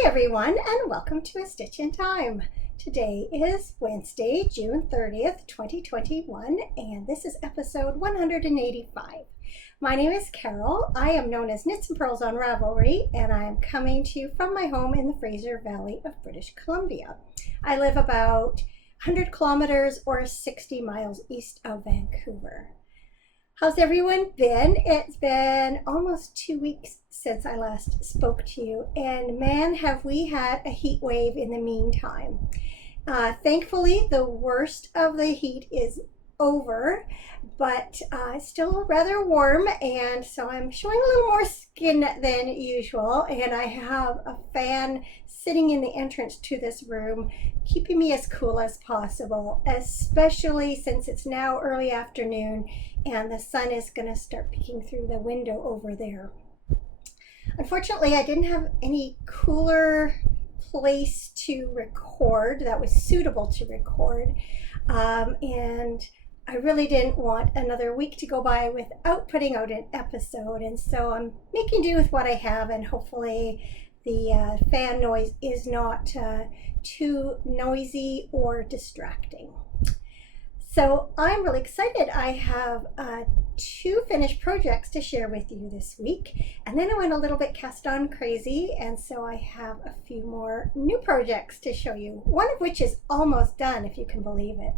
Hey everyone, and welcome to A Stitch in Time. Today is Wednesday, June 30th, 2021, and this is episode 185. My name is Carol. I am known as Knits and Pearls on Ravelry, and I am coming to you from my home in the Fraser Valley of British Columbia. I live about 100 kilometers or 60 miles east of Vancouver. How's everyone been? It's been almost 2 weeks since I last spoke to you, and man, have we had a heat wave in the meantime. Thankfully, the worst of the heat is over, but it's still rather warm, and so I'm showing a little more skin than usual, and I have a fan sitting in the entrance to this room, keeping me as cool as possible, especially since it's now early afternoon and the sun is going to start peeking through the window over there. Unfortunately, I didn't have any cooler place to record that was suitable to record, and I really didn't want another week to go by without putting out an episode, and so I'm making do with what I have, and hopefully the fan noise is not too noisy or distracting. So I'm really excited. I have 2 finished projects to share with you this week, and then I went a little bit cast on crazy, and so I have a few more new projects to show you, one of which is almost done, if you can believe it.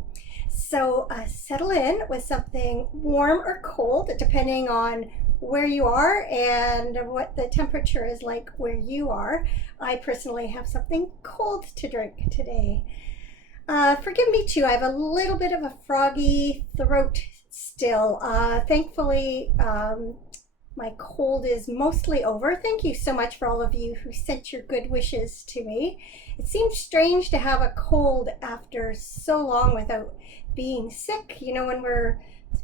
So settle in with something warm or cold, depending on where you are and what the temperature is like where you are. I personally have something cold to drink today. Forgive me too, I have a little bit of a froggy throat still. Thankfully, my cold is mostly over. Thank you so much for all of you who sent your good wishes to me. It seems strange to have a cold after so long without being sick. You know, when we're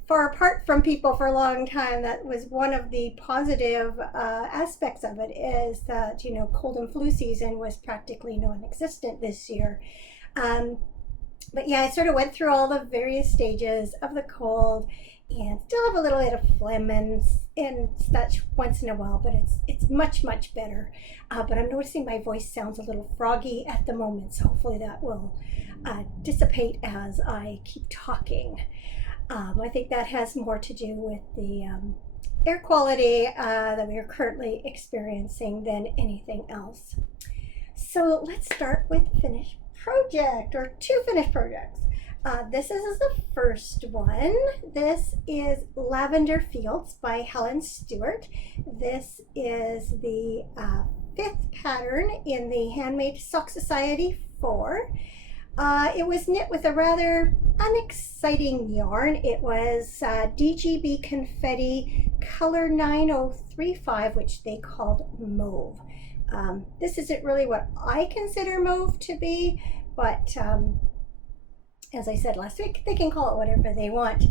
far apart from people for a long time, that was one of the positive aspects of it, is that, you know, cold and flu season was practically non-existent this year. But yeah, I sort of went through all the various stages of the cold and still have a little bit of phlegm and such once in a while, but it's much better. But I'm noticing my voice sounds a little froggy at the moment, so hopefully that will dissipate as I keep talking. I think that has more to do with the air quality that we are currently experiencing than anything else. So let's start with finished project, or 2 finished projects. This is the first one. This is Lavender Fields by Helen Stewart. This is the 5th pattern in the Handmade Sock Society 4. It was knit with a rather unexciting yarn. It was DGB Confetti color 9035, which they called mauve. This isn't really what I consider mauve to be, but as I said last week, they can call it whatever they want.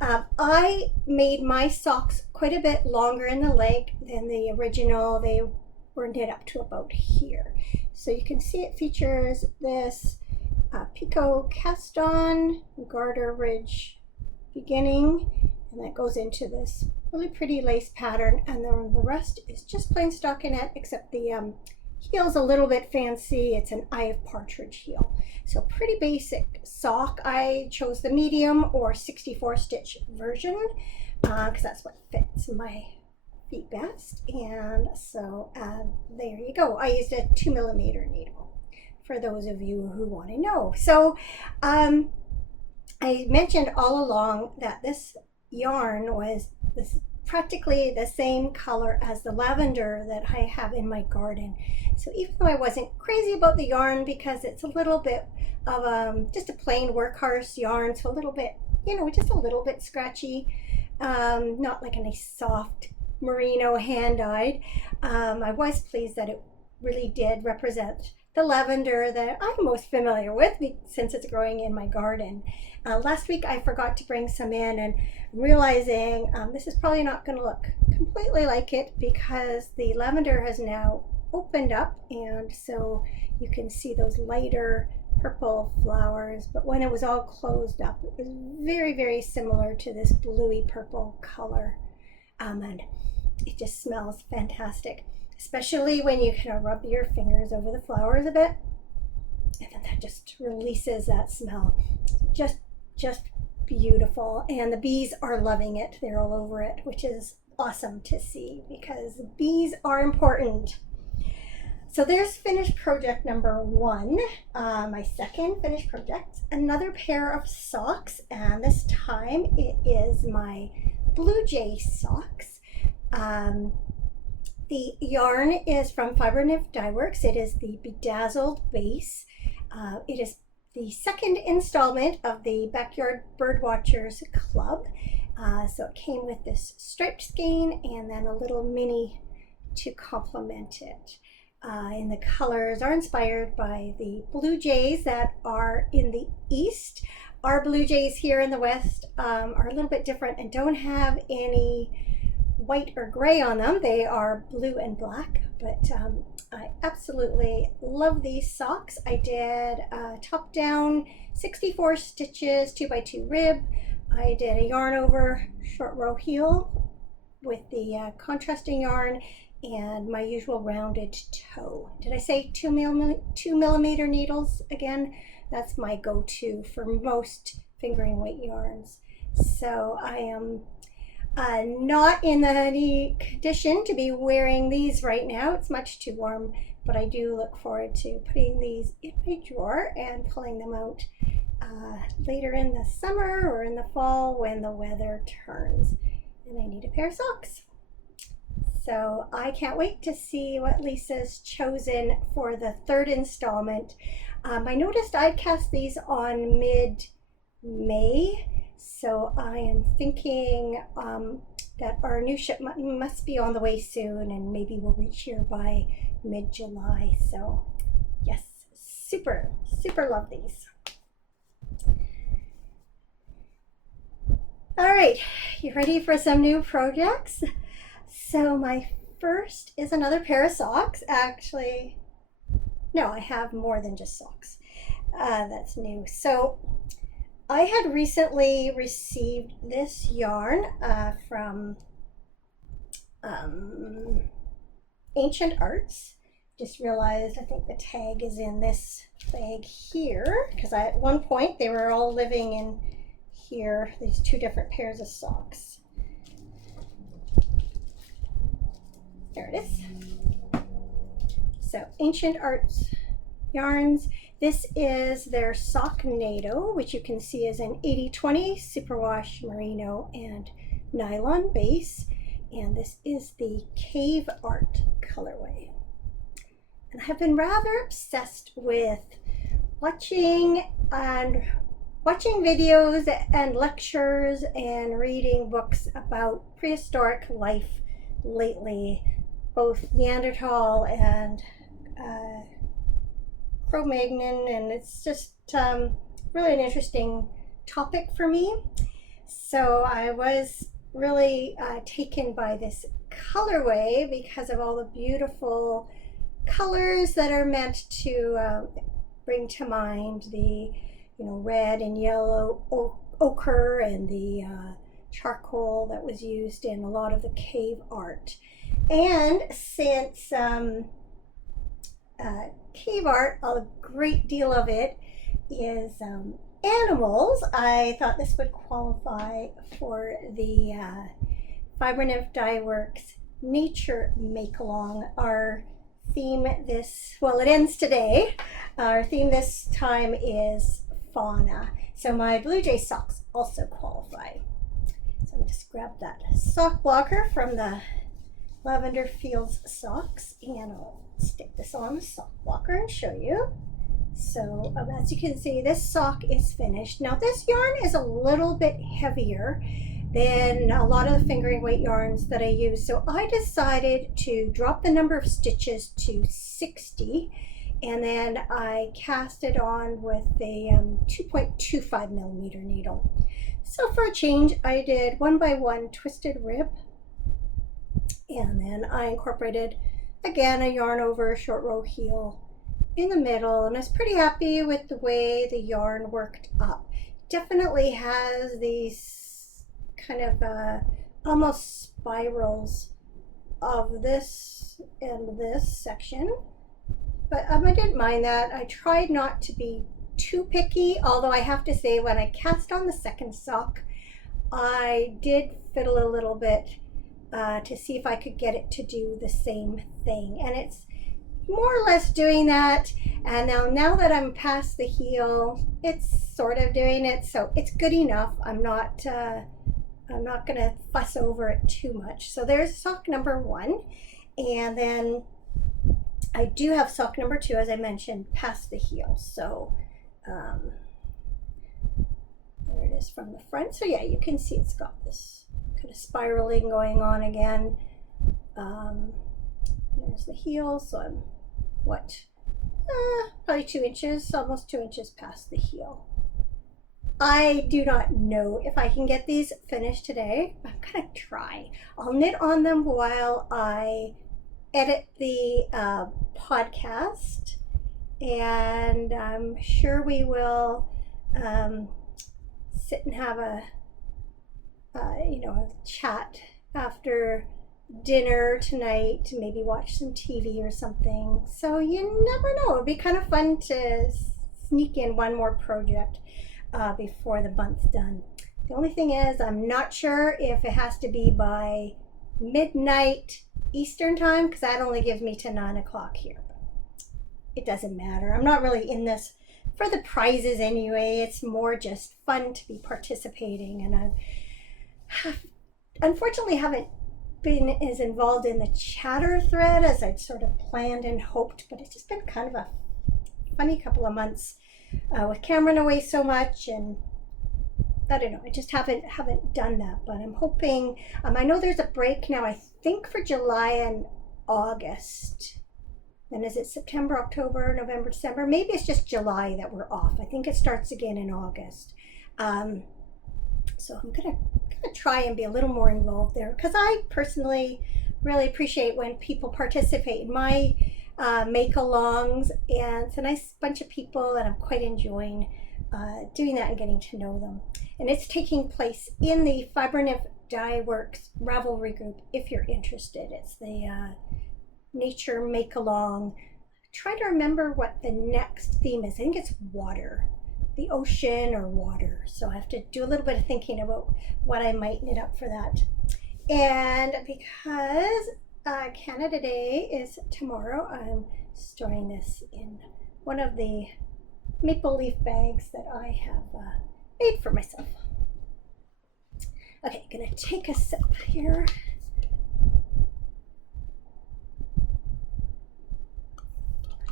I made my socks quite a bit longer in the leg than the original. They were knit up to about here. So you can see it features this picot cast on garter ridge beginning, and that goes into this really pretty lace pattern, and then the rest is just plain stockinette, except the heel's a little bit fancy. It's an Eye of Partridge heel. So pretty basic sock. I chose the medium or 64 stitch version because that's what fits my feet best, and so there you go. I used a 2mm needle for those of you who want to know. So I mentioned all along that this yarn was practically the same color as the lavender that I have in my garden. So even though I wasn't crazy about the yarn, because it's a little bit of just a plain workhorse yarn, so a little bit, you know, just a little bit scratchy, not like a nice soft merino hand-dyed, I was pleased that it really did represent the lavender that I'm most familiar with, since it's growing in my garden. Last week I forgot to bring some in, and realizing this is probably not going to look completely like it, because the lavender has now opened up, and so you can see those lighter purple flowers, but when it was all closed up, it was very similar to this bluey purple color. And it just smells fantastic, especially when you kind of rub your fingers over the flowers a bit, and then that just releases that smell. Just beautiful, and the bees are loving it. They're all over it, which is awesome to see because bees are important. So there's finished project number one. My second finished project, another pair of socks, and this time it is my Blue Jay socks. The yarn is from Fiber Nymph Dye Works. It is the Bedazzled base. It is the second installment of the Backyard Birdwatchers Club. So it came with this striped skein and then a little mini to complement it. And the colors are inspired by the blue jays that are in the east. Our blue jays here in the west are a little bit different and don't have any white or gray on them. They are blue and black, but I absolutely love these socks. I did top down 64 stitches, 2x2 rib. I did a yarn over short row heel with the contrasting yarn and my usual rounded toe. Did I say 2 millimeter needles again? That's my go-to for most fingering weight yarns. So I am not in any condition to be wearing these right now. It's much too warm, but I do look forward to putting these in my drawer and pulling them out later in the summer or in the fall when the weather turns and I need a pair of socks. So I can't wait to see what Lisa's chosen for the third installment. I noticed I'd cast these on mid-May, so I am thinking that our new shipment must be on the way soon and maybe we'll reach here by mid-July. So yes, super love these. All right, you ready for some new projects? So my first is another pair of socks. Actually, no, I have more than just socks. That's new. So I had recently received this yarn from Ancient Arts. Just realized, I think the tag is in this bag here, because at one point they were all living in here, these two different pairs of socks. There it is. So Ancient Arts yarns. This is their Socknado, which you can see is an 80/20 superwash merino and nylon base. And this is the Cave Art colorway. And I have been rather obsessed with watching videos and lectures and reading books about prehistoric life lately, both Neanderthal and Cro-Magnon, and it's just really an interesting topic for me. So I was really taken by this colorway because of all the beautiful colors that are meant to bring to mind the red and yellow ochre and the charcoal that was used in a lot of the cave art. And since cave art, a great deal of it is animals, I thought this would qualify for the Fiber Nymph Dye Works Nature Make-Along. Our theme it ends today. Our theme this time is fauna. So my Blue Jay socks also qualify. So I'll just grab that sock blocker from the Lavender Fields socks and I'll stick this on the sock blocker and show you. So as you can see, this sock is finished. Now this yarn is a little bit heavier than a lot of the fingering weight yarns that I use. So I decided to drop the number of stitches to 60 and then I cast it on with a 2.25 millimeter needle. So for a change, I did 1x1 twisted rib, and then I incorporated again a yarn over short row heel in the middle, and I was pretty happy with the way the yarn worked up. Definitely has these kind of almost spirals of this and this section, but I didn't mind that. I tried not to be too picky, although I have to say when I cast on the second sock, I did fiddle a little bit to see if I could get it to do the same thing, and it's more or less doing that. And now that I'm past the heel, it's sort of doing it, so it's good enough. I'm not gonna fuss over it too much. So there's sock number 1, and then I do have sock number 2, as I mentioned, past the heel. So there it is from the front. So yeah, you can see it's got this kind of spiraling going on again. There's the heel, so I'm probably 2 inches, almost 2 inches past the heel. I do not know if I can get these finished today. I'm gonna try. I'll knit on them while I edit the podcast, and I'm sure we will sit and have a chat after dinner tonight, maybe watch some TV or something. So you never know. It'd be kind of fun to sneak in one more project before the month's done. The only thing is, I'm not sure if it has to be by midnight Eastern time, because that only gives me to 9 o'clock here. It doesn't matter. I'm not really in this for the prizes anyway. It's more just fun to be participating, and I unfortunately haven't been as involved in the chatter thread as I'd sort of planned and hoped, but it's just been kind of a funny couple of months with Cameron away so much, and I don't know, I just haven't done that. But I'm hoping, I know there's a break now, I think for July and August. Then is it September, October, November, December? Maybe it's just July that we're off. I think it starts again in August. So I'm gonna try and be a little more involved there, because I personally really appreciate when people participate in my make-alongs, and it's a nice bunch of people, and I'm quite enjoying doing that and getting to know them. And it's taking place in the Fibernymph Dye Works Ravelry group if you're interested. It's the nature make-along. Try to remember what the next theme is. I think it's water, the ocean or water. So I have to do a little bit of thinking about what I might knit up for that. And because Canada Day is tomorrow, I'm storing this in one of the maple leaf bags that I have made for myself. Okay, gonna take a sip here.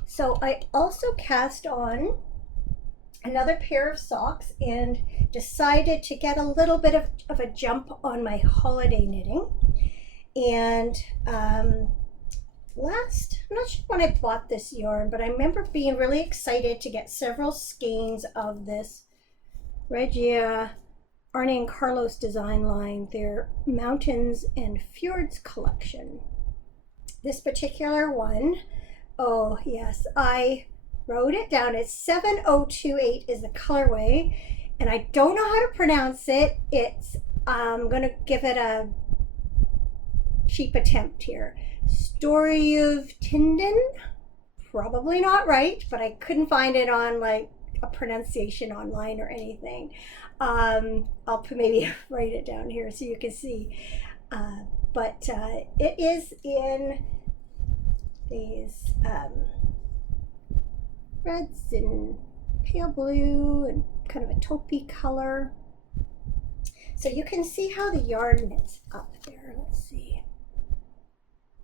So I also cast on another pair of socks and decided to get a little bit of a jump on my holiday knitting. And I'm not sure when I bought this yarn, but I remember being really excited to get several skeins of this Regia Arne and Carlos design line, their Mountains and Fjords collection. This particular one, oh yes, I wrote it down. It's 7028 is the colorway, and I don't know how to pronounce it. I'm gonna give it a cheap attempt here. Story of Tinden, probably not right, but I couldn't find it on like a pronunciation online or anything. I'll maybe write it down here so you can see. But it is in these reds and pale blue and kind of a taupey color. So you can see how the yarn knits up there. Let's see.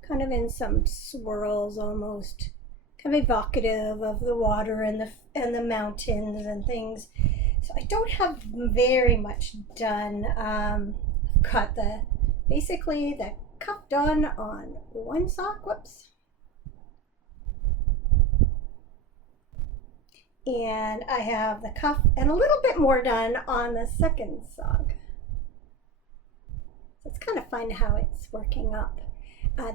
Kind of in some swirls almost, kind of evocative of the water and the mountains and things. So I don't have very much done. I've got basically the cuff done on one sock, whoops. And I have the cuff and a little bit more done on the second sock. So it's kind of fun how it's working up.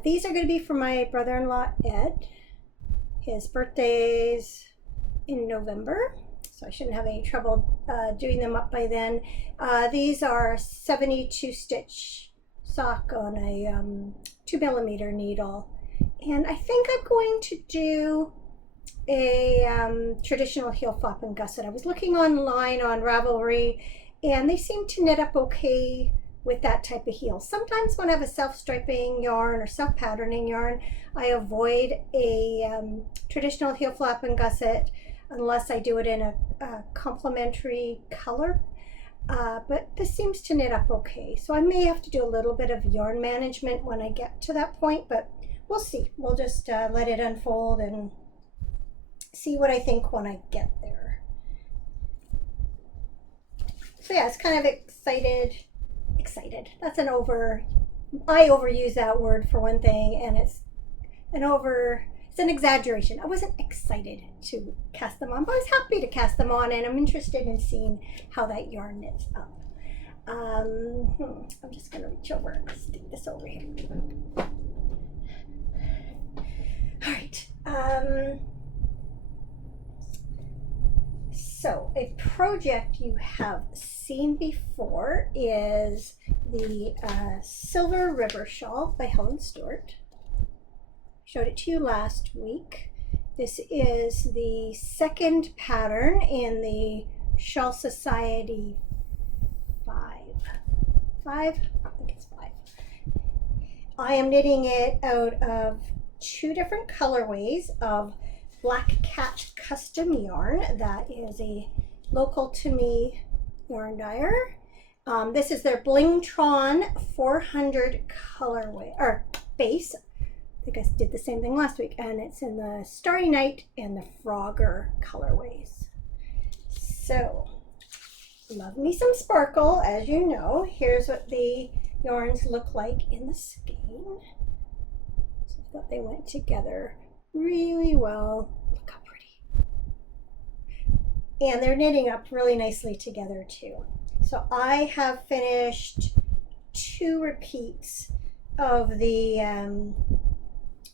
These are going to be for my brother-in-law, Ed. His birthday's in November, so I shouldn't have any trouble doing them up by then. These are 72 stitch sock on a 2mm needle, and I think I'm going to do a traditional heel flap and gusset. I was looking online on Ravelry, and they seem to knit up okay with that type of heel. Sometimes when I have a self-striping yarn or self-patterning yarn, I avoid a traditional heel flap and gusset unless I do it in a complementary color. But this seems to knit up okay. So I may have to do a little bit of yarn management when I get to that point, but we'll see. We'll just let it unfold and see what I think when I get there. So yeah, it's kind of excited. That's I overuse that word for one thing, and it's an exaggeration. I wasn't excited to cast them on, but I was happy to cast them on, and I'm interested in seeing how that yarn knits up. I'm just gonna reach over and stick this over here. All right. So a project you have seen before is the Silver River Shawl by Helen Stewart. Showed it to you last week. This is the second pattern in the Shawl Society 5. I think it's 5. I am knitting it out of 2 different colorways of Black Cat custom yarn. That is a local to me yarn dyer. This is their Blingtron 400 colorway or base. I think I did the same thing last week, and it's in the Starry Night and the Frogger colorways. So, love me some sparkle, as you know. Here's what the yarns look like in the skein. So I thought they went together really well. Look how pretty. And they're knitting up really nicely together too. So I have finished 2 repeats of the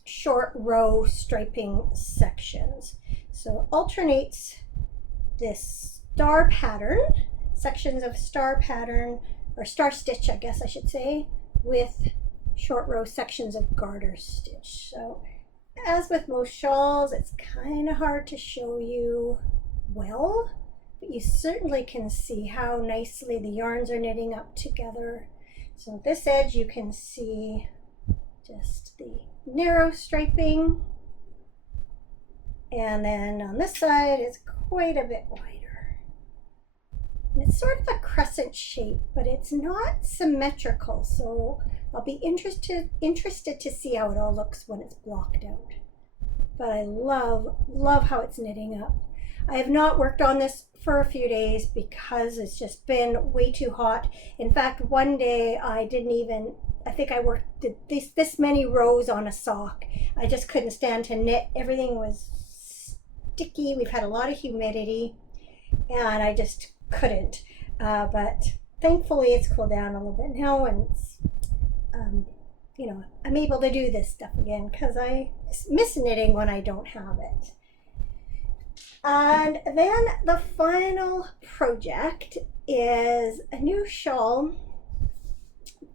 short row striping sections. So it alternates this star pattern, sections of star pattern, or star stitch I guess I should say, with short row sections of garter stitch. So as with most shawls, it's kind of hard to show you well, but you certainly can see how nicely the yarns are knitting up together. So this edge you can see just the narrow striping, and then on this side it's quite a bit wider. And it's sort of a crescent shape, but it's not symmetrical, so I'll be interested to see how it all looks when it's blocked out. But I love how it's knitting up. I have not worked on this for a few days because it's just been way too hot. In fact, one day I think I did this many rows on a sock. I just couldn't stand to knit. Everything was sticky. We've had a lot of humidity, and I just couldn't. But thankfully it's cooled down a little bit now, and it's, you know, I'm able to do this stuff again because I miss knitting when I don't have it. And then the final project is a new shawl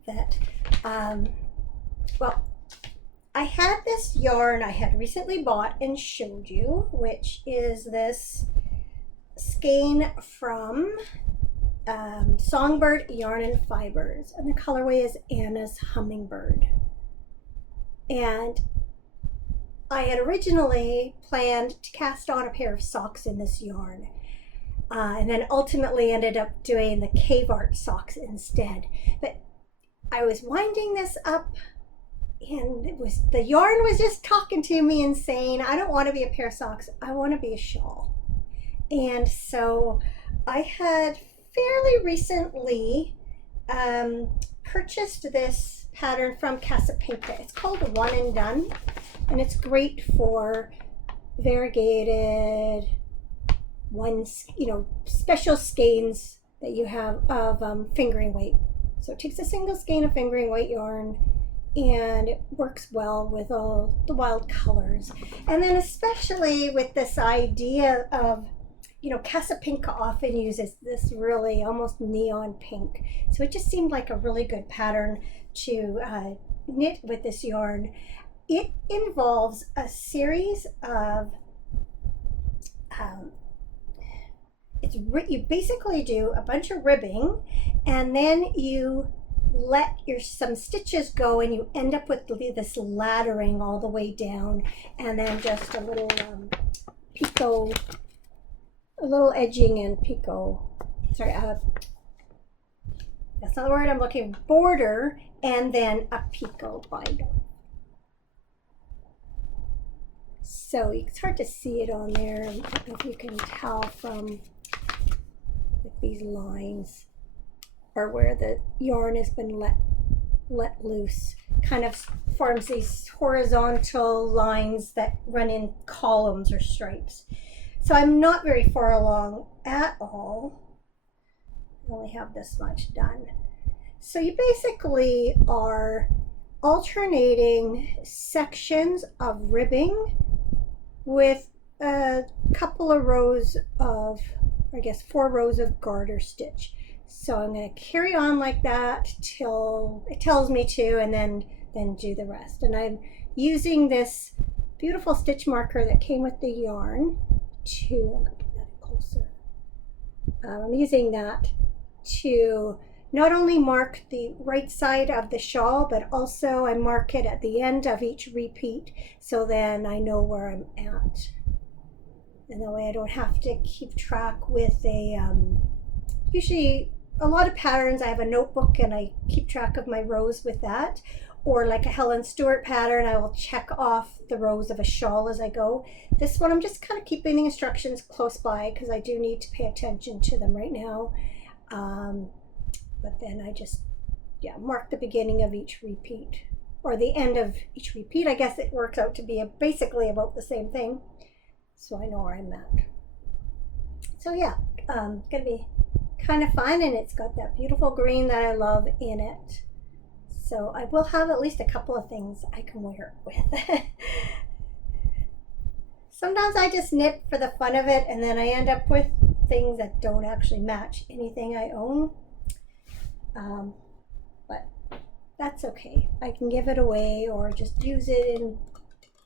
that, well, I had this yarn I had recently bought and showed you, which is this skein from Songbird Yarn and Fibers, and the colorway is Anna's Hummingbird. And I had originally planned to cast on a pair of socks in this yarn, and then ultimately ended up doing the cave art socks instead. But I was winding this up, and the yarn was just talking to me and saying, I don't want to be a pair of socks, I want to be a shawl. And so I had fairly recently purchased this pattern from Casapinka. It's called One and Done, and it's great for variegated special skeins that you have of fingering weight. So it takes a single skein of fingering weight yarn, and it works well with all the wild colors. And then especially with this idea of, Casapinka often uses this really almost neon pink. So it just seemed like a really good pattern knit with this yarn. It involves a series of you basically do a bunch of ribbing, and then you let some stitches go, and you end up with this laddering all the way down, and then just a little picot, a little edging and picot. Sorry, that's not the word I'm looking for. Border, and then a picot binder. So it's hard to see it on there. I don't know if you can tell from these lines, or where the yarn has been let loose. Kind of forms these horizontal lines that run in columns or stripes. So I'm not very far along at all. I only have this much done. So you basically are alternating sections of ribbing with a couple of rows of, I guess 4 rows of garter stitch. So I'm going to carry on like that till it tells me to, and then do the rest. And I'm using this beautiful stitch marker that came with the yarn to, get that closer. I'm using that to not only mark the right side of the shawl, but also I mark it at the end of each repeat, so then I know where I'm at. And that way I don't have to keep track with usually a lot of patterns, I have a notebook and I keep track of my rows with that. Or like a Helen Stewart pattern, I will check off the rows of a shawl as I go. This one, I'm just kind of keeping the instructions close by because I do need to pay attention to them right now. But then I just, mark the beginning of each repeat, or the end of each repeat. I guess it works out to be basically about the same thing. So I know where I'm at. So yeah, it's gonna be kind of fun, and it's got that beautiful green that I love in it. So I will have at least a couple of things I can wear it with. Sometimes I just knit for the fun of it, and then I end up with things that don't actually match anything I own. But that's okay. I can give it away or just use it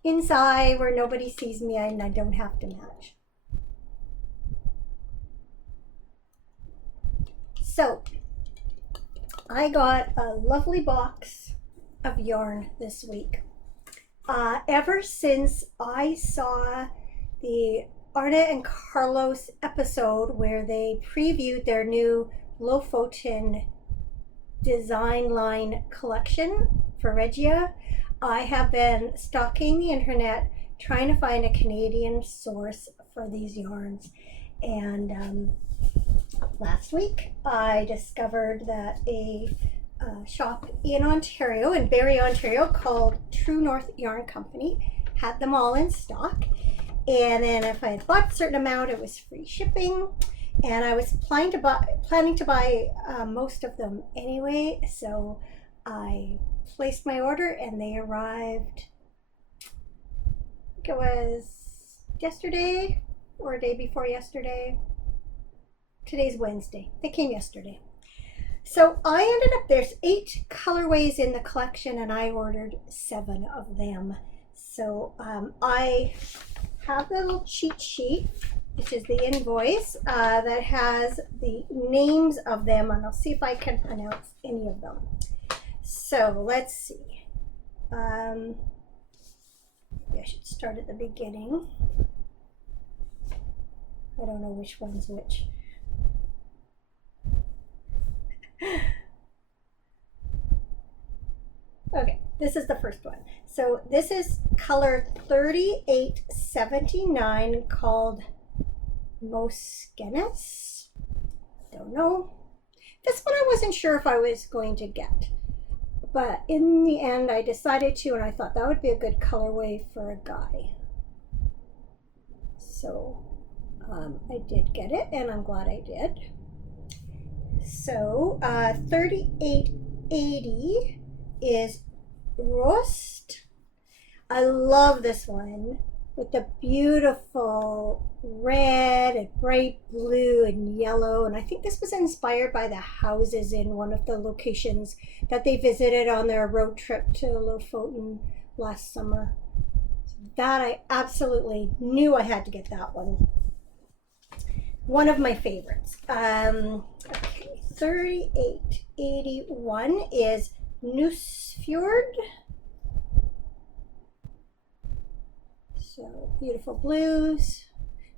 inside where nobody sees me and I don't have to match. So I got a lovely box of yarn this week. Ever since I saw the Arna and Carlos episode where they previewed their new Lofoten design line collection for Regia, I have been stalking the internet trying to find a Canadian source for these yarns. And last week I discovered that a shop in Ontario, in Barrie, Ontario, called True North Yarn Company had them all in stock. And then if I had bought a certain amount, it was free shipping. And I was planning to buy most of them anyway, so I placed my order and they arrived, I think it was yesterday or a day before yesterday. Today's Wednesday. They came yesterday. So I ended up, there's 8 colorways in the collection and I ordered 7 of them. So I have the little cheat sheet, which is the invoice that has the names of them, and I'll see if I can pronounce any of them. So let's see. Maybe I should start at the beginning. I don't know which one's which. Okay, this is the first one. So this is color 3879 called Moskenes. Don't know. This one I wasn't sure if I was going to get, but in the end I decided to, and I thought that would be a good colorway for a guy. So I did get it, and I'm glad I did. So 3880 is Rost. I love this one. with the beautiful red and bright blue and yellow. And I think this was inspired by the houses in one of the locations that they visited on their road trip to Lofoten last summer. So that I absolutely knew I had to get that one. One of my favorites. Okay, 3881 is Nusfjord. So beautiful blues.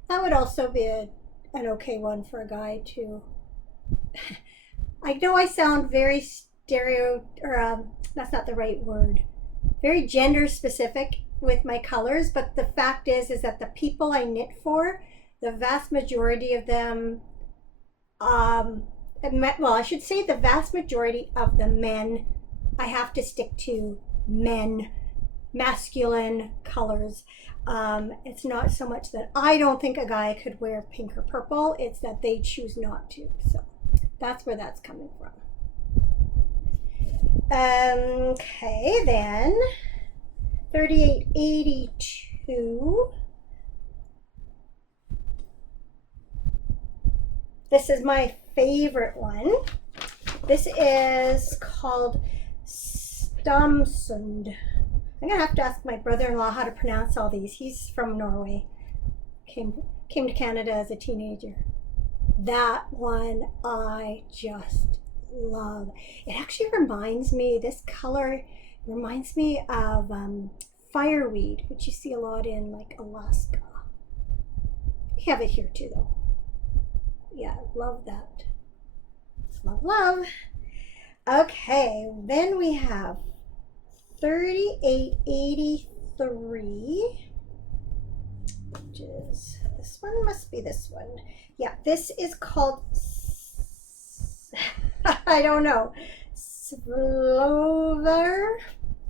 That would also be an okay one for a guy too. I know I sound very that's not the right word, very gender specific with my colors, but the fact is that the people I knit for, the vast majority of them, well, I should say the vast majority of the men, I have to stick to masculine colors. It's not so much that I don't think a guy could wear pink or purple, it's that they choose not to. So that's where that's coming from. Okay, then 3882. This is my favorite one. This is called Stamsund. I'm gonna have to ask my brother-in-law how to pronounce all these. He's from Norway. Came to Canada as a teenager. That one I just love. It actually reminds me, this color reminds me of fireweed, which you see a lot in like Alaska. We have it here too though. Yeah, love that. Love, love. Okay, then we have 3883, which is this one, must be this one. Yeah, this is called I don't know, Slover.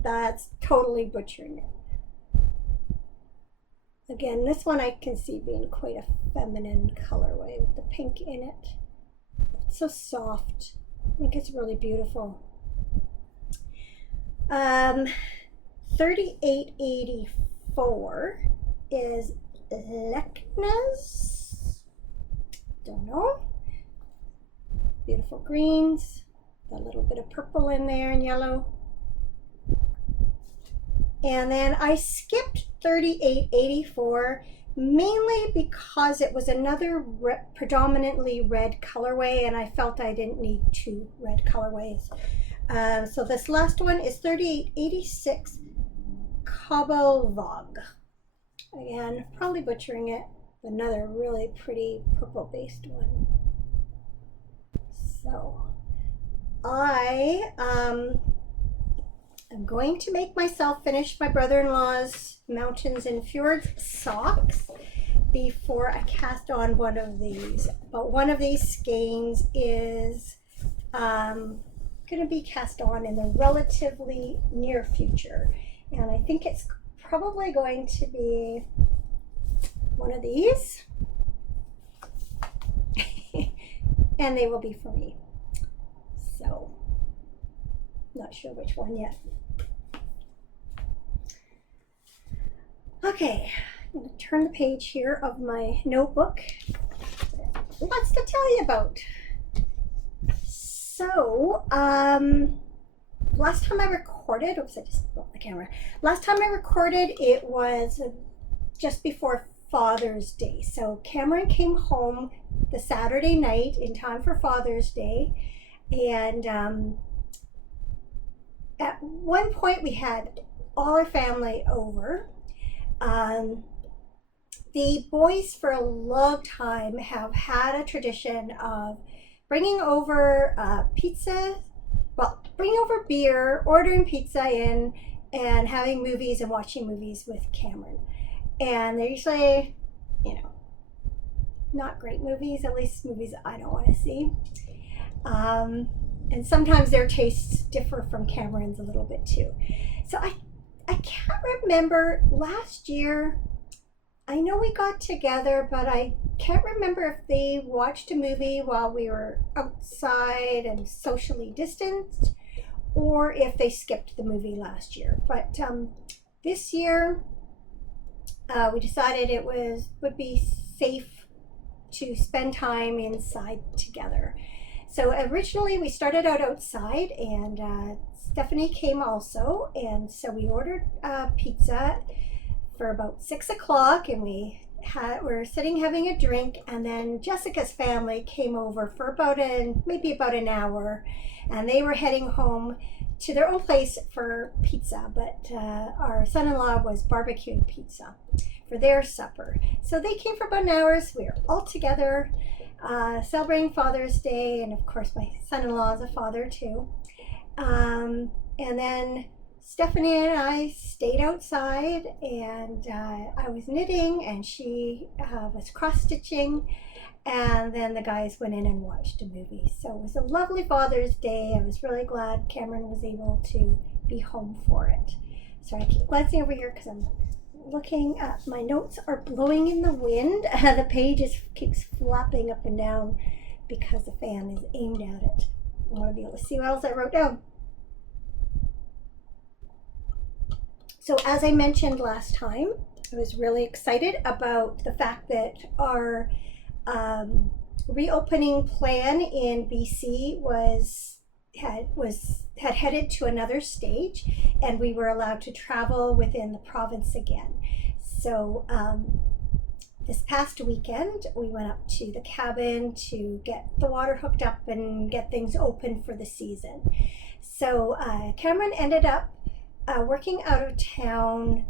That's totally butchering it. Again, this one I can see being quite a feminine colorway with the pink in it. It's so soft. I think it's really beautiful. 3884 is Leknes. Don't know. Beautiful greens. A little bit of purple in there and yellow. And then I skipped 3884 mainly because it was another predominantly red colorway and I felt I didn't need two red colorways. So this last one is 3886 Kabelvåg. Again, probably butchering it. Another really pretty purple based one. So I I'm going to make myself finish my brother-in-law's Mountains and Fjords socks before I cast on one of these. But one of these skeins is going to be cast on in the relatively near future. And I think it's probably going to be one of these. And they will be for me. So, not sure which one yet. Okay, I'm going to turn the page here of my notebook. Lots to tell you about. So, last time I recorded, oops, I just broke the camera. Last time I recorded, it was just before Father's Day. So Cameron came home the Saturday night in time for Father's Day. And at one point we had all our family over. The boys for a long time have had a tradition of bringing over pizza, well, bringing over beer, ordering pizza in, and having movies and watching movies with Cameron. And they're usually, you know, not great movies, at least movies I don't want to see. And sometimes their tastes differ from Cameron's a little bit too. So I can't remember last year. I know we got together, but I can't remember if they watched a movie while we were outside and socially distanced, or if they skipped the movie last year. But this year, we decided it would be safe to spend time inside together. So originally we started out outside, and Stephanie came also, and so we ordered pizza for about 6 o'clock, and we're sitting having a drink, and then Jessica's family came over for maybe about an hour, and they were heading home to their own place for pizza, but our son-in-law was barbecuing pizza for their supper. So they came for about an hour, so we were all together celebrating Father's Day, and of course my son-in-law is a father too. And then Stephanie and I stayed outside, and I was knitting, and she was cross-stitching, and then the guys went in and watched a movie. So it was a lovely Father's Day. I was really glad Cameron was able to be home for it. So I keep glancing over here because I'm looking at my notes are blowing in the wind. The page keeps flapping up and down because the fan is aimed at it. I want to be able to see what else I wrote down. So as I mentioned last time, I was really excited about the fact that our reopening plan in BC had headed to another stage, and we were allowed to travel within the province again. So this past weekend we went up to the cabin to get the water hooked up and get things open for the season. So Cameron ended up working out of town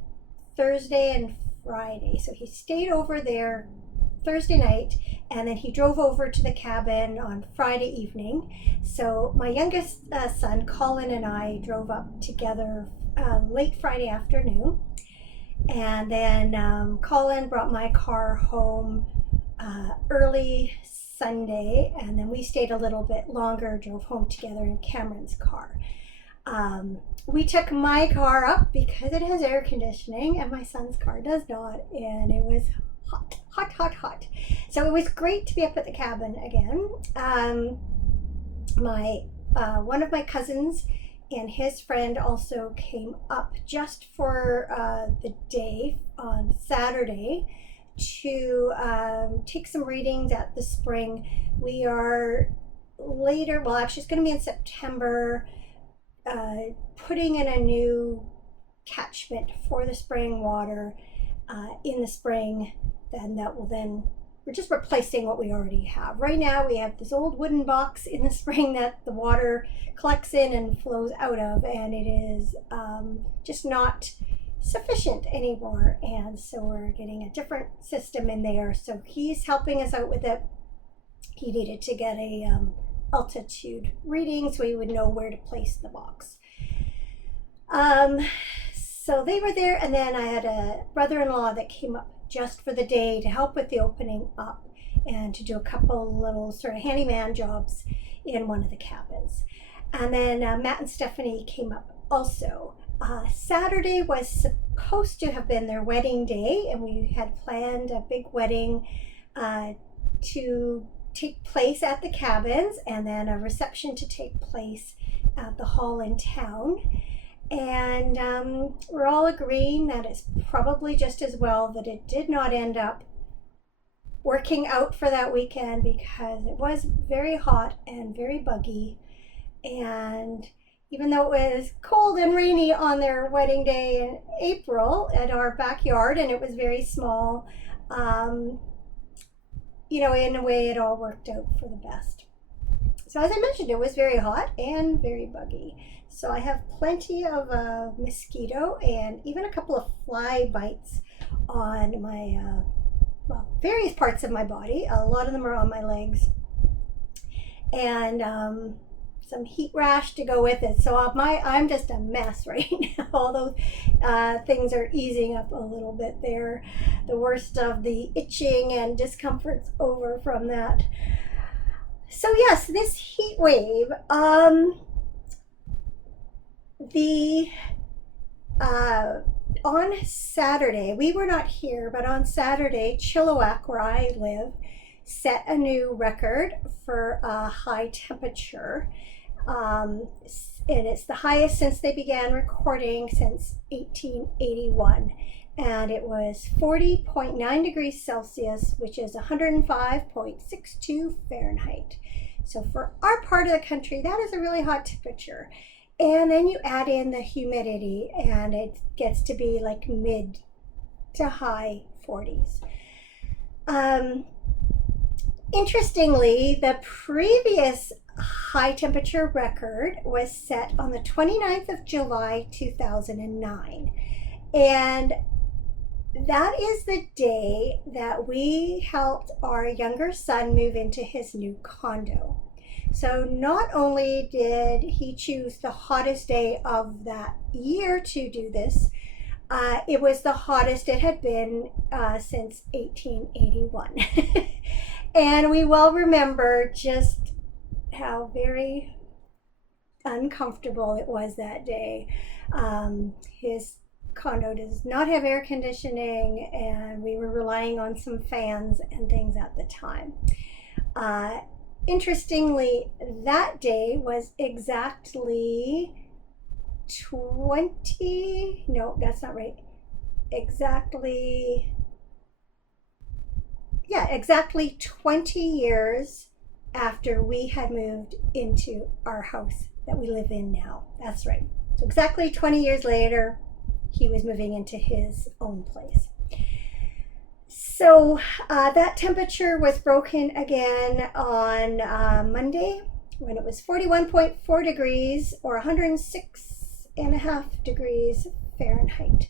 Thursday and Friday. So he stayed over there Thursday night, and then he drove over to the cabin on Friday evening. So my youngest son, Colin, and I drove up together late Friday afternoon. And then Colin brought my car home early Sunday, and then we stayed a little bit longer, drove home together in Cameron's car. We took my car up because it has air conditioning, and my son's car does not, and it was hot. So it was great to be up at the cabin again. One of my cousins and his friend also came up just for the day on Saturday to take some readings at the spring. We are later, well actually it's going to be in September, putting in a new catchment for the spring water in the spring. We're just replacing what we already have. Right now we have this old wooden box in the spring that the water collects in and flows out of, and it is just not sufficient anymore, and so we're getting a different system in there. So he's helping us out with it. He needed to get a altitude reading so he would know where to place the box. So they were there, and then I had a brother-in-law that came up just for the day to help with the opening up and to do a couple little sort of handyman jobs in one of the cabins. And then Matt and Stephanie came up also. Saturday was supposed to have been their wedding day, and we had planned a big wedding to take place at the cabins, and then a reception to take place at the hall in town. And we're all agreeing that it's probably just as well that it did not end up working out for that weekend, because it was very hot and very buggy. And even though it was cold and rainy on their wedding day in April at our backyard, and it was very small, in a way it all worked out for the best. So as I mentioned, it was very hot and very buggy. So I have plenty of mosquito and even a couple of fly bites on my, various parts of my body. A lot of them are on my legs. And some heat rash to go with it. So I'm just a mess right now. All those things are easing up a little bit there. The worst of the itching and discomfort's over from that. So yes, this heat wave, on Saturday, we were not here, but on Saturday, Chilliwack, where I live, set a new record for a high temperature. And it's the highest since they began recording since 1881. and it was 40.9 degrees Celsius, which is 105.62 Fahrenheit. So for our part of the country, that is a really hot temperature. And then you add in the humidity, and it gets to be like mid to high 40s. Interestingly, the previous high temperature record was set on the 29th of July 2009. And that is the day that we helped our younger son move into his new condo. So not only did he choose the hottest day of that year to do this, it was the hottest it had been since 1881. And we well remember just how very uncomfortable it was that day. His condo does not have air conditioning, and we were relying on some fans and things at the time. Interestingly, that day was exactly 20, no, that's not right. Exactly 20 years after we had moved into our house that we live in now. That's right. So exactly 20 years later, he was moving into his own place. So that temperature was broken again on Monday when it was 41.4 degrees or 106.5 degrees Fahrenheit.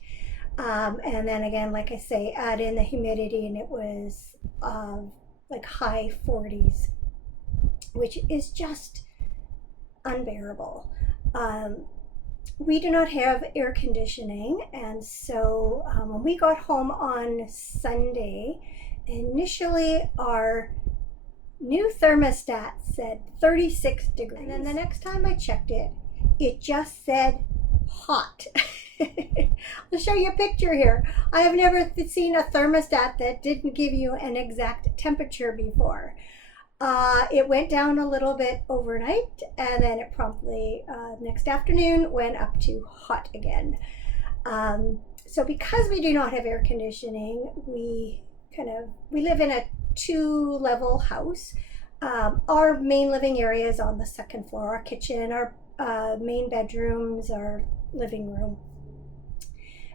And then again, like I say, add in the humidity, and it was like high 40s, which is just unbearable. We do not have air conditioning, and so when we got home on Sunday, initially our new thermostat said 36 degrees, and then the next time I checked it, it just said hot. I'll show you a picture here. I have never seen a thermostat that didn't give you an exact temperature before. It went down a little bit overnight, and then it promptly next afternoon went up to hot again. So because we do not have air conditioning, we live in a 2-level house. Our main living area is on the second floor. Our kitchen, our main bedrooms, our living room.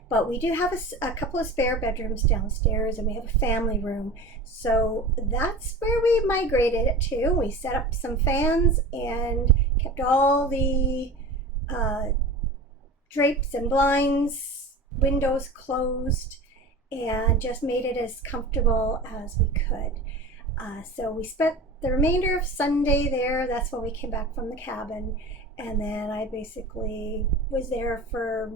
But we do have a couple of spare bedrooms downstairs, and we have a family room. So that's where we migrated it to. We set up some fans and kept all the drapes and blinds, windows closed, and just made it as comfortable as we could. So we spent the remainder of Sunday there. That's when we came back from the cabin. And then I basically was there for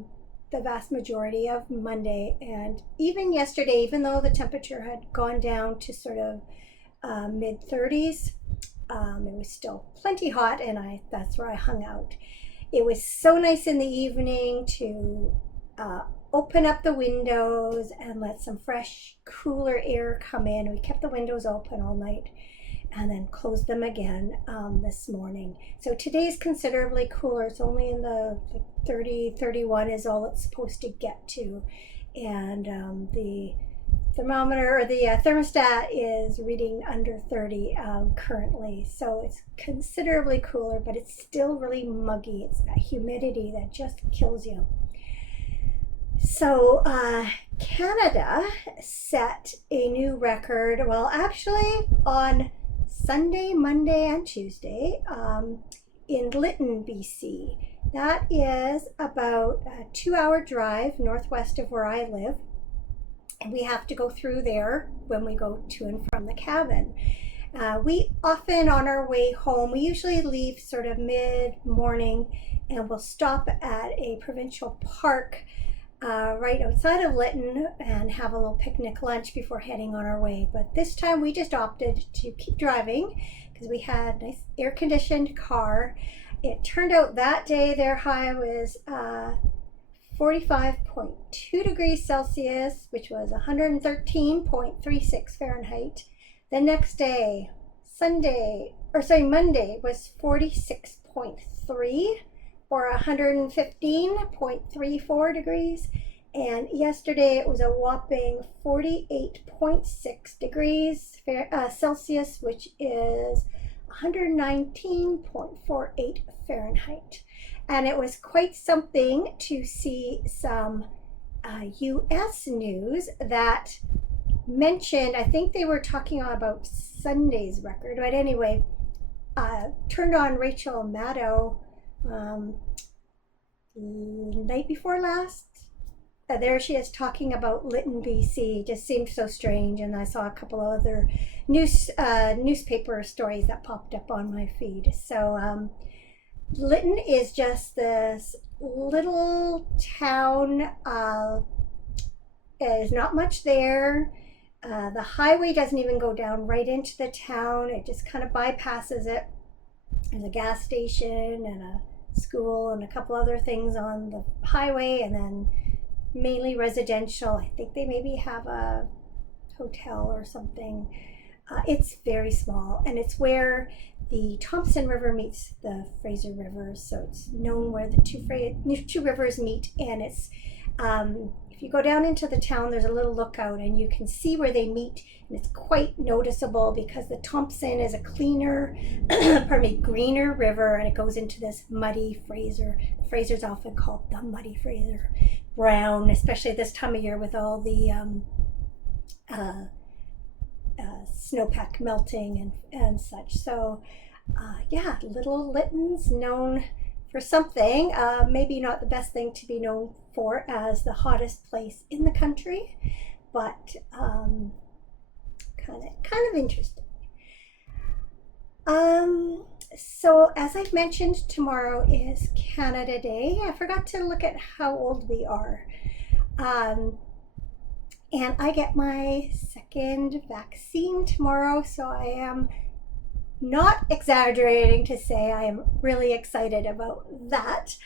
the vast majority of Monday, and even yesterday, even though the temperature had gone down to sort of mid 30s, it was still plenty hot, and that's where I hung out. It was so nice in the evening to open up the windows and let some fresh, cooler air come in. We kept the windows open all night and then closed them again this morning. So today's considerably cooler. It's only in the 30, 31 is all it's supposed to get to. And the thermometer, or the thermostat, is reading under 30 currently. So it's considerably cooler, but it's still really muggy. It's that humidity that just kills you. So Canada set a new record, well, actually on Sunday, Monday, and Tuesday in Lytton, BC. That is about a 2-hour drive northwest of where I live, and we have to go through there when we go to and from the cabin. We often, on our way home, we usually leave sort of mid-morning, and we'll stop at a provincial park right outside of Lytton and have a little picnic lunch before heading on our way. But this time we just opted to keep driving because we had a nice air-conditioned car. It turned out that day their high was 45.2 degrees Celsius, which was 113.36 Fahrenheit. The next day, Monday, was 46.3 or 115.34 degrees. And yesterday it was a whopping 48.6 degrees Celsius, which is 119.48 Fahrenheit. And it was quite something to see some US news that mentioned, I think they were talking about Sunday's record, but anyway, turned on Rachel Maddow night before last. There she is talking about Lytton, BC. Just seemed so strange, and I saw a couple of other newspaper stories that popped up on my feed. So Lytton is just this little town. There's not much there. The highway doesn't even go down right into the town. It just kind of bypasses it. There's a gas station and a school and a couple other things on the highway, and then mainly residential. I think they maybe have a hotel or something. It's very small, and it's where the Thompson River meets the Fraser River, so it's known where the two rivers meet. And it's if you go down into the town, there's a little lookout, and you can see where they meet, and it's quite noticeable because the Thompson is a cleaner, greener river, and it goes into this muddy Fraser. Fraser's often called the muddy Fraser. Brown, especially this time of year with all the snowpack melting and such. So yeah, Little Lytton's known for something. Maybe not the best thing to be known for as the hottest place in the country, but kind of interesting. So as I mentioned, tomorrow is Canada Day. I forgot to look at how old we are. And I get my second vaccine tomorrow, so I am not exaggerating to say I am really excited about that.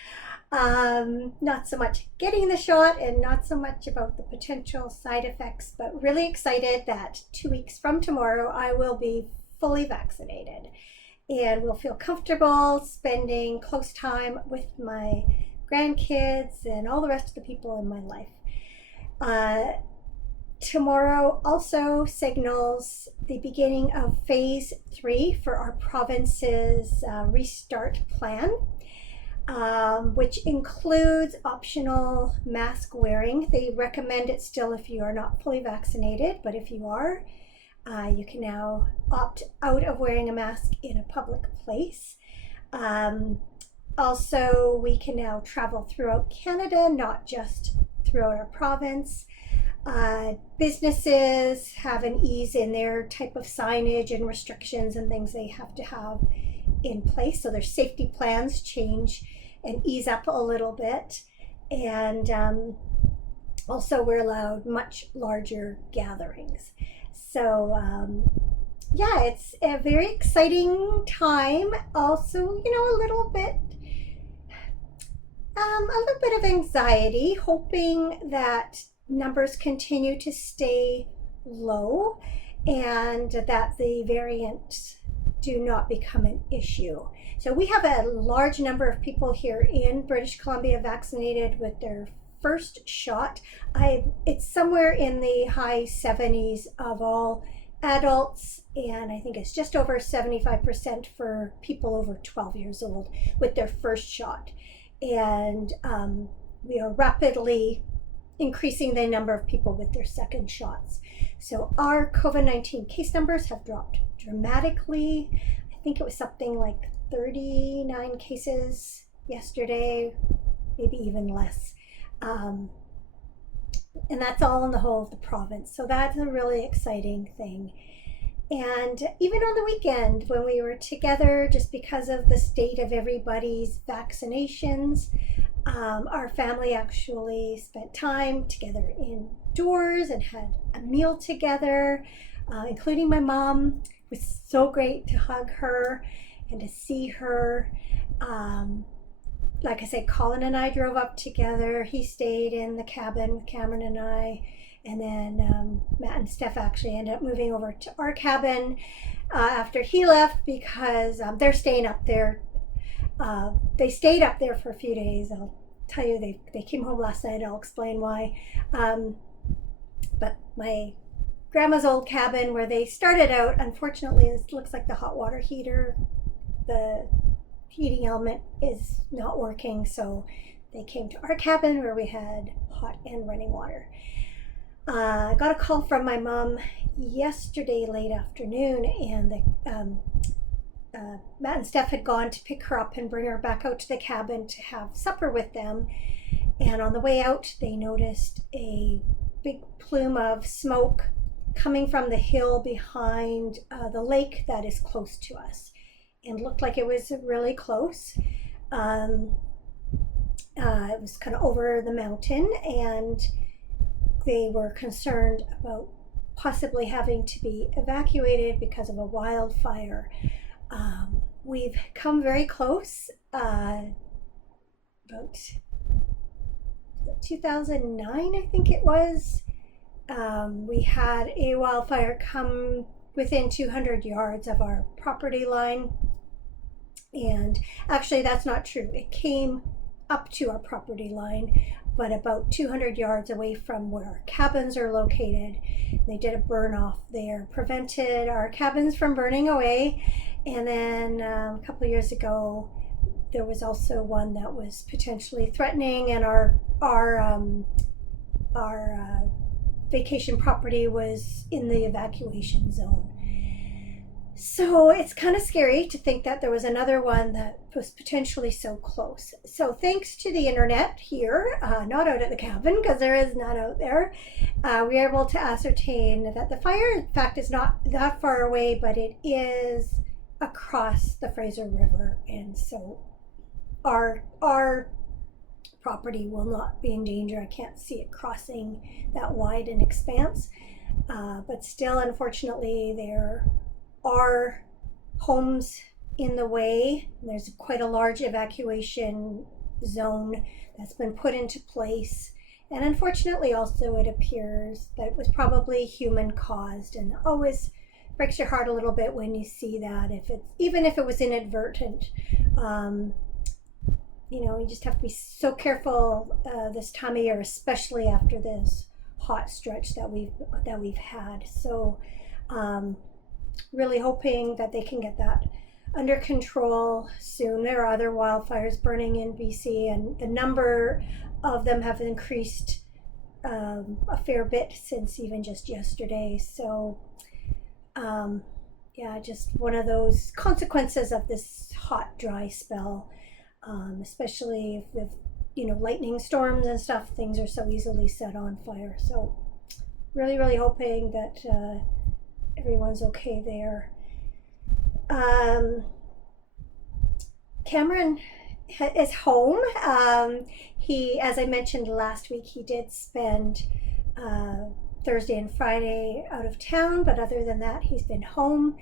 Not so much getting the shot and not so much about the potential side effects, but really excited that 2 weeks from tomorrow I will be fully vaccinated and will feel comfortable spending close time with my grandkids and all the rest of the people in my life. Tomorrow also signals the beginning of phase 3 for our province's restart plan, which includes optional mask wearing. They recommend it still if you are not fully vaccinated, but if you are, you can now opt out of wearing a mask in a public place. Also, we can now travel throughout Canada, not just throughout our province. Businesses have an ease in their type of signage and restrictions and things they have to have in place. So their safety plans change and ease up a little bit. And also we're allowed much larger gatherings. So yeah, it's a very exciting time. Also, a little bit of anxiety, hoping that numbers continue to stay low and that the variants do not become an issue. So we have a large number of people here in British Columbia vaccinated with their first shot. It's somewhere in the high 70s of all adults, and I think it's just over 75% for people over 12 years old with their first shot. And we are rapidly increasing the number of people with their second shots. So our COVID-19 case numbers have dropped dramatically. I think it was something like 39 cases yesterday, maybe even less. And that's all in the whole of the province. So that's a really exciting thing. And even on the weekend when we were together, just because of the state of everybody's vaccinations, our family actually spent time together indoors and had a meal together, including my mom. It was so great to hug her and to see her. Like I said, Colin and I drove up together. He stayed in the cabin with Cameron and I. And then Matt and Steph actually ended up moving over to our cabin after he left because they're staying up there. They stayed up there for a few days. I'll tell you they came home last night. I'll explain why. But my grandma's old cabin where they started out, unfortunately, it looks like the hot water heater, the heating element is not working, so they came to our cabin where we had hot and running water. I got a call from my mom yesterday late afternoon, and Matt and Steph had gone to pick her up and bring her back out to the cabin to have supper with them. And on the way out, they noticed a big plume of smoke coming from the hill behind the lake that is close to us, and looked like it was really close. It was kind of over the mountain, and they were concerned about possibly having to be evacuated because of a wildfire. We've come very close. About 2009, I think it was, we had a wildfire come within 200 yards of our property line. And actually, that's not true. It came up to our property line, but about 200 yards away from where our cabins are located. They did a burn off there, prevented our cabins from burning away. And then a couple of years ago, there was also one that was potentially threatening, and our vacation property was in the evacuation zone. So it's kind of scary to think that there was another one that was potentially so close. So thanks to the internet here, not out at the cabin because there is none out there, we are able to ascertain that the fire, in fact, is not that far away, but it is across the Fraser River, and so our property will not be in danger. I can't see it crossing that wide an expanse, but still, unfortunately, there are homes in the way. There's quite a large evacuation zone that's been put into place, and unfortunately also it appears that it was probably human caused, and always breaks your heart a little bit when you see that, even if it was inadvertent. You just have to be so careful this time of year, especially after this hot stretch that we've had. So really hoping that they can get that under control soon. There are other wildfires burning in BC, and the number of them have increased a fair bit since even just yesterday. So just one of those consequences of this hot, dry spell, especially with lightning storms and stuff. Things are so easily set on fire. So really, really hoping that everyone's okay there. Cameron is home. He, as I mentioned last week, he did spend Thursday and Friday out of town, but other than that, he's been home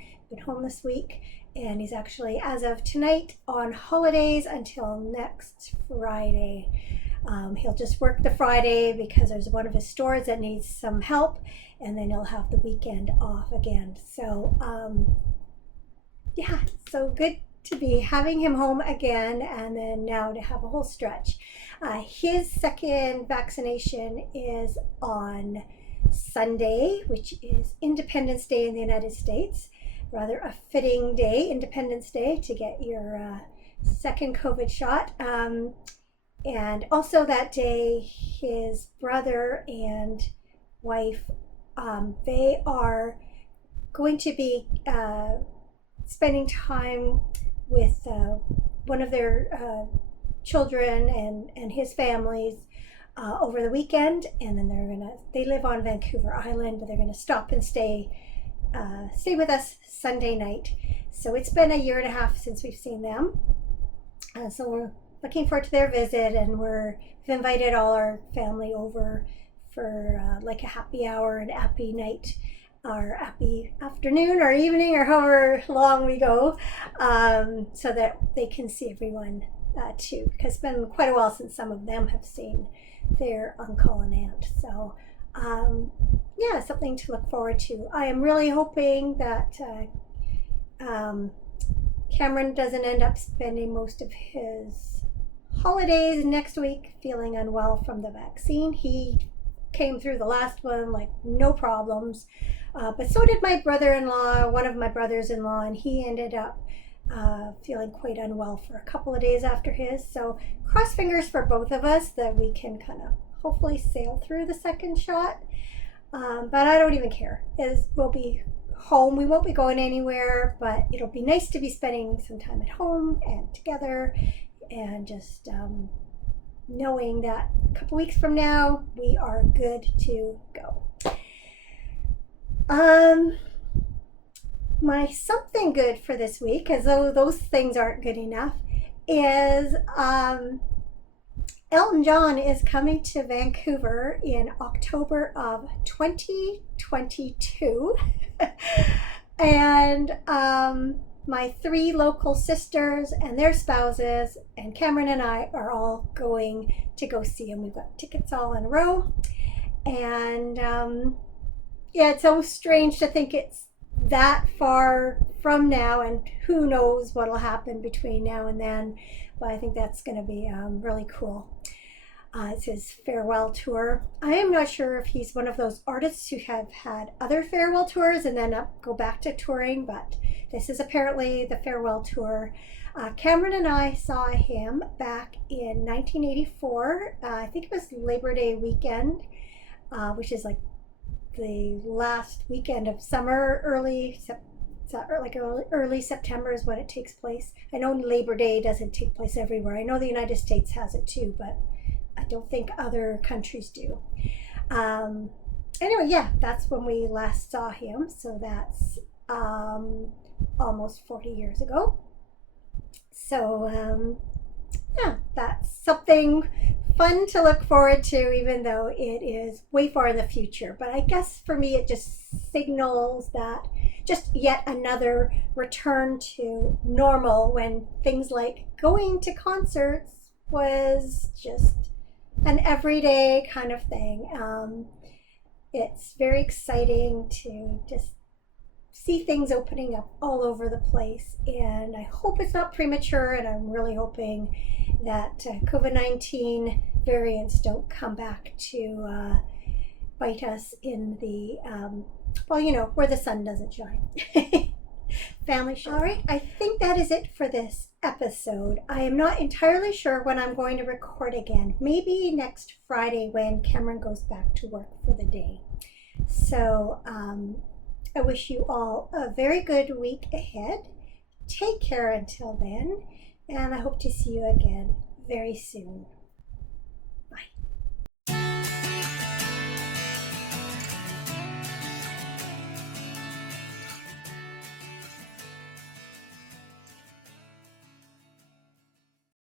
this week, and he's actually, as of tonight, on holidays until next Friday. He'll just work the Friday because there's one of his stores that needs some help, and then he'll have the weekend off again. So so good to be having him home again, and then now to have a whole stretch. His second vaccination is on Sunday, which is Independence Day in the United States. Rather a fitting day, Independence Day, to get your second COVID shot. And also that day, his brother and wife, they are going to be spending time with one of their children and his families over the weekend, and then they live on Vancouver Island, but they're gonna stop and stay with us Sunday night. So it's been a year and a half since we've seen them, so we're looking forward to their visit, and we've invited all our family over for like a happy hour and happy night, or happy afternoon or evening, or however long we go, so that they can see everyone too, because it's been quite a while since some of them have seen their uncle and aunt. So something to look forward to. I am really hoping that Cameron doesn't end up spending most of his holidays next week feeling unwell from the vaccine. He came through the last one like no problems, but so did my brother-in-law, one of my brothers-in-law, and he ended up feeling quite unwell for a couple of days after his. So cross fingers for both of us that we can kind of hopefully sail through the second shot. But I don't even care. We'll be home. We won't be going anywhere, but it'll be nice to be spending some time at home and together, and just knowing that a couple weeks from now we are good to go. My something good for this week, as though those things aren't good enough, is Elton John is coming to Vancouver in October of 2022. And my 3 local sisters and their spouses and Cameron and I are all going to go see him. We've got tickets all in a row. And yeah, it's so strange to think it's that far from now, and who knows what'll happen between now and then, but I think that's going to be really cool. It's his farewell tour. I am not sure if he's one of those artists who have had other farewell tours and then go back to touring, but this is apparently the farewell tour. Cameron and I saw him back in 1984. I think it was Labor Day weekend, which is like the last weekend of summer, early September is when it takes place. I know Labor Day doesn't take place everywhere. I know the United States has it too, but I don't think other countries do. Anyway, yeah, that's when we last saw him. So that's almost 40 years ago. So yeah, that's something fun to look forward to, even though it is way far in the future. But I guess for me, it just signals that just yet another return to normal, when things like going to concerts was just an everyday kind of thing. It's very exciting to just see things opening up all over the place, and I hope it's not premature, and I'm really hoping that COVID-19 variants don't come back to bite us in the well, you know, where the sun doesn't shine. Family show. All right, I think that is it for this episode. I am not entirely sure when I'm going to record again. Maybe next Friday when Cameron goes back to work for the day. So I wish you all a very good week ahead. Take care until then, and I hope to see you again very soon.